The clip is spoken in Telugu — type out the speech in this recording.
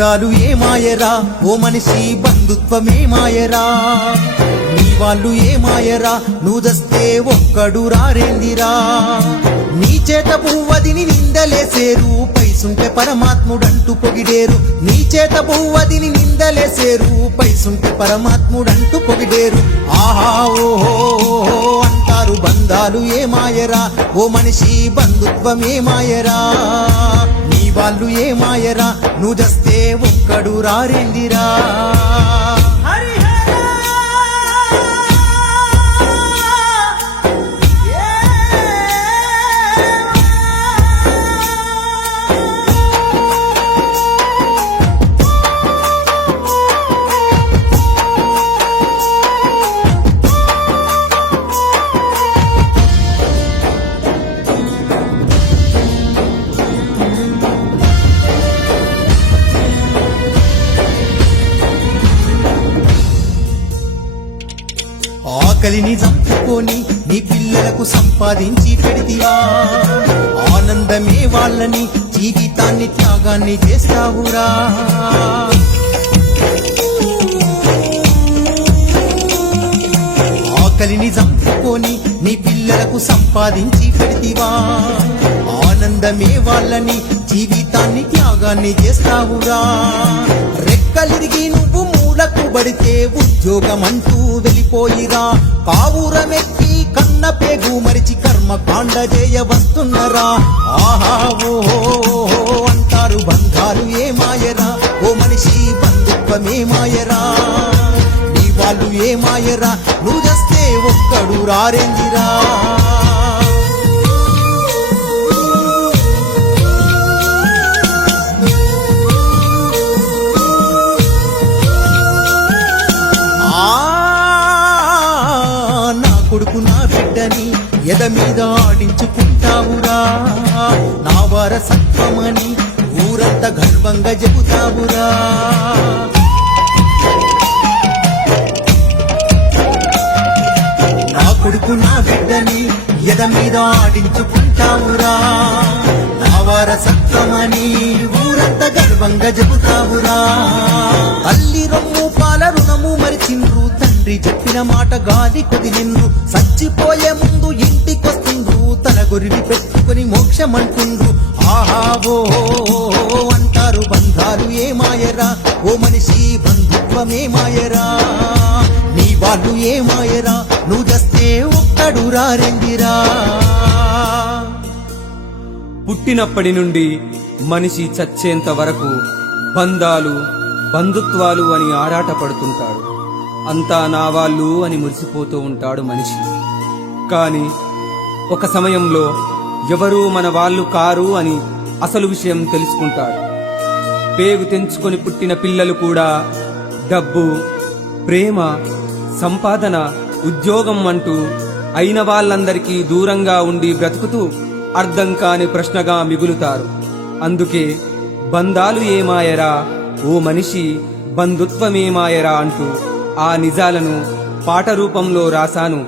బంధాలు ఏమాయరా ఓ మనిషి బంధుత్వమే మాయరా నీ వాళ్ళు ఏమాయరా నువ్వు దస్తే ఒక్కడు రారేందిరా నీ చేత పువ్వదిని నిందలేసేరు పైసుంటే పరమాత్ముడంటూ పొగిడేరు నీ చేత పువ్వదిని నిందలేసేరు పైసుంటే పరమాత్ముడంటూ పొగిడేరు ఆహా ఓహో అంటారు బంధాలు ఏమాయరా ఓ మనిషి బంధుత్వమే మాయరా నీ వాళ్ళు ఏమాయరా నువ్వు దస్తే ఒక్కడు రారేందిరా ఆకలిని చంపుకొని నీ పిల్లలకు సంపాదించి పెడితివా ఆనందమే వాళ్ళని జీవితాన్ని త్యాగాన్ని చేస్తావురా ఆకలిని చంపుకొని నీ పిల్లలకు సంపాదించి పెడితివా ఆనందమే వాళ్ళని జీవితాన్ని త్యాగాన్ని చేస్తావురా రెక్కలిరిగి నువ్వు మూలకు బడితే ఉద్యోగమంటూ వెళ్ళిపోయిరా కావురమెక్కి కన్న పేగు మరిచి కర్మకాండ చేయ వస్తున్నరా ఆహా ఓహో అంటారు బంధాలు ఏమాయరా ఓ మనిషి బంధుత్వమే మాయరా నీ వాళ్ళు ఏమాయరా నువ్వు చేస్తే ఒక్కడు రారేందిరా కొడుకు నా బిడ్డని ఎద మీద ఆడించుకుంటావురా నా వారసత్వమని ఊరంతా గర్వంగా చెబుతావురా నా కొడుకు నా బిడ్డని ఎద మీద ఆడించుకుంటావురా నా వారసత్వమని ఊరంతా గర్వంగా చెబుతావురా తల్లి రొమ్ము పాల రుణము మరిచిండ్రు తండ్రి చెప్పిన మాట గాలి కొదిలిండ్రు చచ్చిపోయే ముందు ఇంటికొస్తుండ్రు తన గొరివి పెట్టుకుని మోక్షమంటుండ్రు ఆహా ఓ అంటారు బంధాలు ఏమాయరా ఓ మనిషి బంధుత్వమే మాయరా నీ వాళ్ళు ఏమాయరా నువ్వు చేస్తే ఒక్కడు రారెందిరా పుట్టినప్పటి నుండి మనిషి చచ్చేంత వరకు బంధాలు బంధుత్వాలు అని ఆరాటపడుతుంటాడు అంతా నా వాళ్ళు అని మురిసిపోతూ ఉంటాడు మనిషి. కాని ఒక సమయంలో ఎవరూ మన వాళ్ళు కారు అని అసలు విషయం తెలుసుకుంటాడు. పేగు తెంచుకొని పుట్టిన పిల్లలు కూడా డబ్బు, ప్రేమ, సంపాదన, ఉద్యోగం అంటూ అయిన వాళ్ళందరికీ దూరంగా ఉండి బ్రతుకుతూ అర్థం కాని ప్రశ్నగా మిగులుతారు. అందుకే బంధాలు ఏమాయరా ఓ మనిషి బంధుత్వమేమాయరా అంటూ ఆ నిజాలను పాట రూపంలో రాశాను.